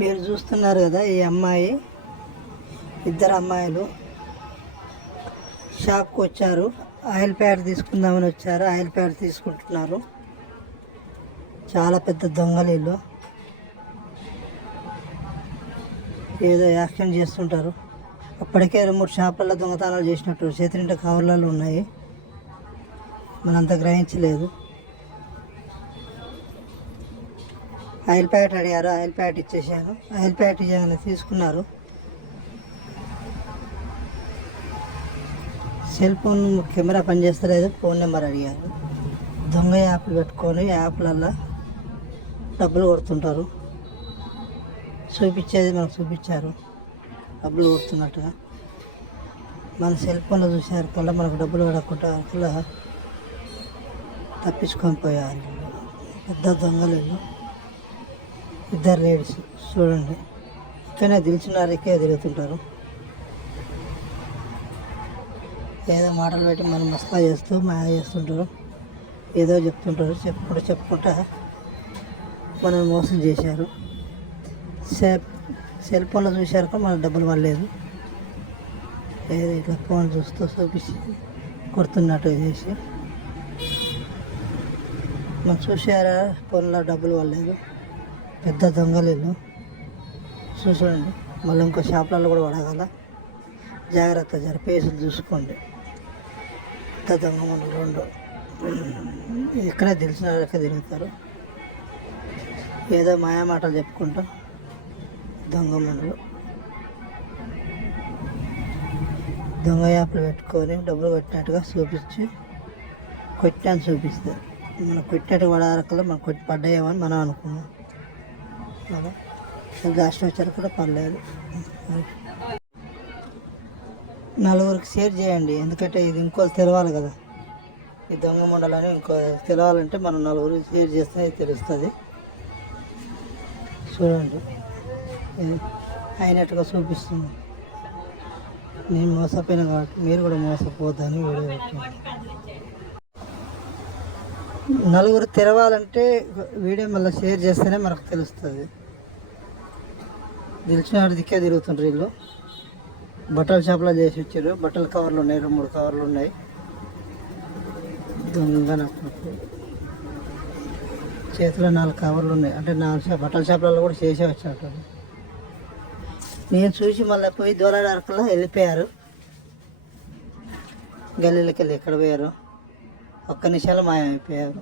మీరు చూస్తున్నారు కదా, ఈ అమ్మాయి ఇద్దరు అమ్మాయిలు షాప్కి వచ్చారు. ఆయిల్ ప్యాడ్ తీసుకుందామని వచ్చారు. ఆయిల్ ప్యాడ్ తీసుకుంటున్నారు. చాలా పెద్ద దొంగలు వీళ్ళు. ఏదో యాక్షన్ చేస్తుంటారు. అప్పటికే 2-3 షాపులలో దొంగతనాలు చేసినట్టు చేతినింట కవర్లలో ఉన్నాయి. మనంతా గ్రహించలేదు. ఆయిల్ ప్యాకెట్ అడిగారు, ఆయిల్ ప్యాకెట్ ఇచ్చేసాను. ఆయిల్ ప్యాకెట్ ఇవ్వగానే తీసుకున్నారు. సెల్ ఫోన్ కెమెరా పనిచేస్తలేదు, ఫోన్ నెంబర్ అడిగారు. దొంగ యాప్లు పెట్టుకొని యాప్లల్లో డబ్బులు కొడుతుంటారు. చూపించేది మనకు చూపించారు, డబ్బులు కొడుతున్నట్టుగా. మన సెల్ ఫోన్లో చూసారు కల్లా మనకు డబ్బులు పడకుండా కల్లా తప్పించుకొని పోయారు. పెద్ద దొంగలు ఇద్దరు లేడీస్ చూడండి. ఇక్కడనే దిల్చున్నారికే తిరుగుతుంటారు. ఏదో మాటలు పెట్టి మనం మస్తా చేస్తూ మాయ చేస్తుంటారు. ఏదో చెప్తుంటారు. చెప్పుకుంటా మనం మోసం చేశారు. సెల్ ఫోన్లో చూశారు మనకు డబ్బులు పడలేదు. ఏదో ఇట్లా ఫోన్ చూస్తూ చూపించి కొడుతున్నట్టు చేసి మనం చూసారా ఫోన్లో డబ్బులు పడలేదు. పెద్ద దొంగలు చూడండి. మళ్ళీ ఇంకో షాపులలో కూడా పడగల. జాగ్రత్త పేసులు చూసుకోండి. పెద్ద దొంగ మనులు 2 ఇక్కడే తెలిసిన తిరుగుతారు. ఏదో మాయా మాటలు చెప్పుకుంటూ దొంగ మనులు దొంగ యాప్లు పెట్టుకొని డబ్బులు కొట్టినట్టుగా చూపించి కొట్టాను చూపిస్తారు. మనం కొట్టినట్టు పడారకల్లా మనం కొట్టి పడ్డాయేమని మనం అనుకున్నాం. గాస్ట్ వచ్చారు కూడా పర్లేదు. నలుగురికి షేర్ చేయండి, ఎందుకంటే ఇది ఇంకో తెలవాలి కదా. ఈ దొంగ మండలని ఇంకో తెలవాలంటే మనం నలుగురికి షేర్ చేస్తే తెలుస్తుంది. చూడండి, అయినట్టుగా చూపిస్తుంది. నేను మోసపోయినా కాబట్టి మీరు కూడా మోసపోద్దని వీడియో పెట్టాను. నలుగురు తెరవాలంటే వీడియో మళ్ళీ షేర్ చేస్తేనే మనకు తెలుస్తుంది. తెలిసిన దిక్కే తిరుగుతుంటారు వీళ్ళు. బట్టల షాప్లో చేసి వచ్చారు. బట్టల కవర్లు ఉన్నాయి, 2-3 కవర్లు ఉన్నాయి. దొంగ చేతిలో 4 కవర్లు ఉన్నాయి. అంటే 4 బట్టల షాపులలో కూడా చేసే వచ్చినట్టు. నేను చూసి మళ్ళీ పోయి దూరాడరకల్లా వెళ్ళిపోయారు. గల్లీలకి వెళ్ళి ఎక్కడ పోయారు, ఒక్క నిమిషాలు మాయమైపోయారు.